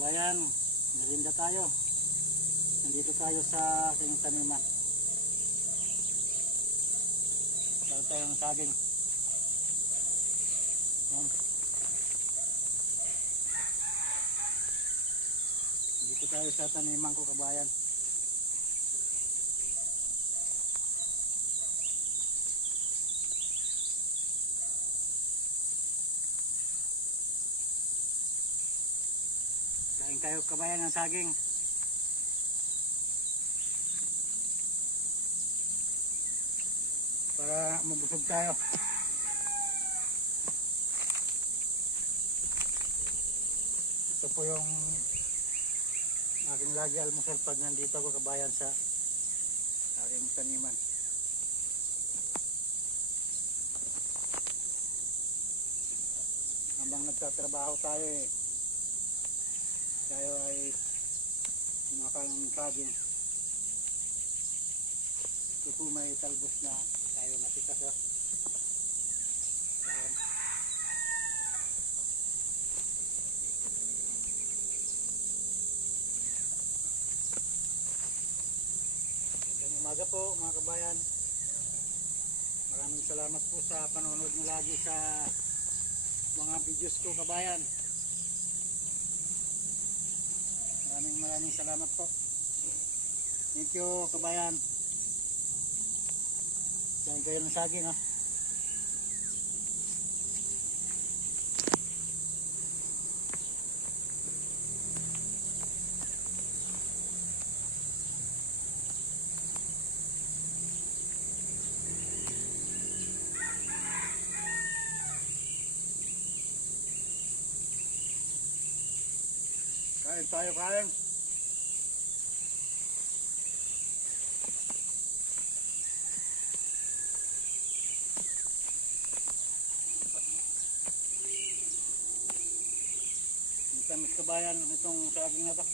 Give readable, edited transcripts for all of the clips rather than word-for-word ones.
Bayan, merinda tayo. Nandito tayo sa aking taniman. Tayo tayo ng saging. Yan. Dito tayo sa taniman ko, kabayan. Kain tayo, kabayan, ng saging. Para mabusog tayo. Ito po yung aking lagi almusal pag nandito ako, kabayan, sa aking taniman. Habang nagtatrabaho tayo tayo ay kumakain ng saging. Ito po may talbos na tayo napitas. Ayan. Magandang umaga po, mga kabayan. Maraming salamat po sa panonood nyo lagi sa mga videos ko, kabayan. Maraming salamat po. Thank you, kabayan. Kain kayo ng saging, ha. Kain tayo, kain. Tamis, kabayan, itong saging na to.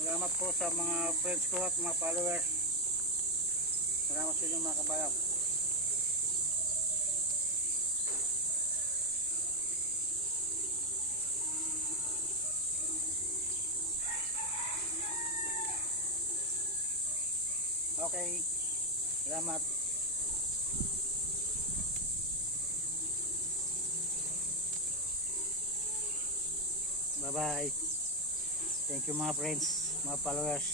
Salamat po sa mga friends ko at mga followers. Salamat sa inyo, mga kabayan. Okay, salamat. Bye bye. Thank you, mga friends, mga followers.